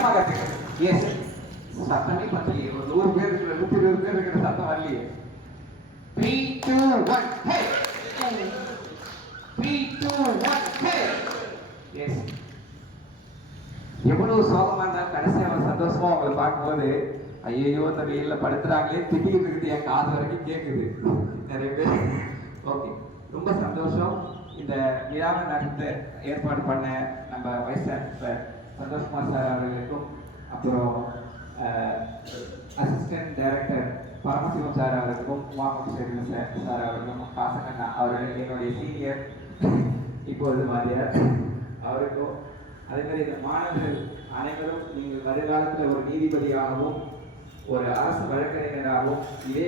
S சத்தமே பத்தலையே. ஒரு 100 பேர் இருக்கிற 120 பேர் இருக்கிற சத்தம் வரலையே. 3 2 1 ஹே 3 2 1 ஹே. எஸ் எவ்வளவு சோகமா இருந்தாலும் கடைசியா சந்தோஷமா உங்களை பார்க்கும்போது ஐயோ இந்த வெயில்ல படுத்துறாங்களே திடீர்னு இருக்குது என் காது வரைக்கும் கேட்குது நிறைய பேர். ஓகே, ரொம்ப சந்தோஷம். இந்த விழாவை நடத்த ஏற்பாடு பண்ண நம்ம வைஸ் சான்சலர் சந்தோஷ்குமார் சார் அவர்களுக்கும், அப்புறம் அசிஸ்டன்ட் டைரக்டர் பரமசிவம் சார் அவர்களுக்கும், உமாகம் சார் அவர்களுக்கும், காசகண்ணா அவர்கள் என்னுடைய சீனியர் இப்போது மாதிரியார் அவருக்கும், அதே மாதிரி இந்த மாணவர்கள் அனைவரும் நீங்கள் வருங்காலத்தில் ஒரு நீதிபதியாகவும் ஒரு அரசு வழக்கறிஞராகவும் இதே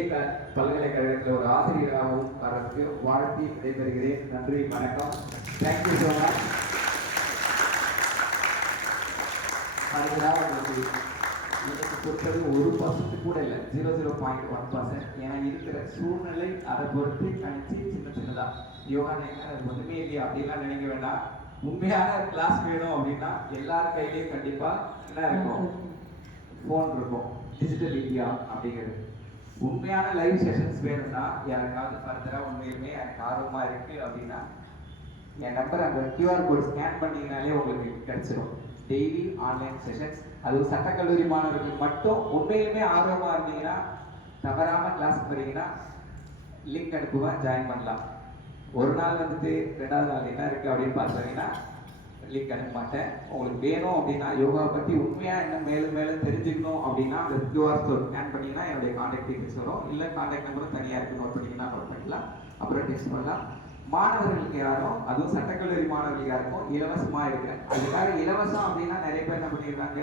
பல்கலைக்கழகத்தில் ஒரு ஆசிரியராகவும் வரக்கு வாழ்த்தி விடைபெறுகிறேன். நன்றி, வணக்கம். Thank you so much. எனக்கு பொறுத்தது 1% கூட இல்லை, 0.1%. ஏன்னா இருக்கிற சூழ்நிலை அதை பொறுத்து கணிச்சு சின்னதா யோகா அது ஒன்றுமே இல்லையா அப்படின்லாம் நினைக்க வேண்டாம். உண்மையான கிளாஸ் வேணும் அப்படின்னா எல்லார் கையிலையும் கண்டிப்பா என்ன இருக்கும், ஃபோன் இருக்கும். டிஜிட்டல் இந்தியா அப்படிங்கிறது. உண்மையான லைவ் செஷன்ஸ் வேணும்னா யாருக்காவது ஃபர்தரா உண்மையுமே எனக்கு ஆர்வமா இருக்கு அப்படின்னா என் நம்பர் அந்த கியூஆர் கோட் ஸ்கேன் பண்ணீங்கனாலே உங்களுக்கு கிடைச்சிடும். டெய்லி ஆன்லைன் செஷன்ஸ், அதுவும் சட்டக்கல்லூரி மாணவர்களுக்கு மட்டும். உண்மையிலுமே ஆர்வமா இருந்தீங்கன்னா தவறாம கிளாஸ் போறீங்கன்னா லிங்க் அனுப்புவேன், ஜாயின் பண்ணலாம். ஒரு நாள் வந்துட்டு 2வது நாள் என்ன இருக்கு அப்படின்னு பார்த்தீங்கன்னா லிங்க் அனுப்ப மாட்டேன். உங்களுக்கு வேணும் அப்படின்னா யோகா பற்றி உண்மையா என்ன மேலும் மேலும் தெரிஞ்சுக்கணும் அப்படின்னா அந்த கியூஆர் கோட் ஸ்கேன் பண்ணிங்கன்னா என்னுடைய கான்டாக்ட் டீடைல்ஸ் வரும். இல்லை கான்டாக்ட் நம்பரும் தனியாக இருக்கு, நோட் பண்ணிங்கன்னா நோட் பண்ணிக்கலாம், அப்புறம் டெக்ஸ்ட் பண்ணலாம். மாணவர்களுக்கு யாரும், அதுவும் சட்டக்கல்லூரி மாணவர்களுக்கு யாருக்கும் இலவசமாக இருக்கிறேன். அதுக்காக இலவசம் அப்படின்னா நிறைய பேர் என்ன பண்ணியிருக்காங்க,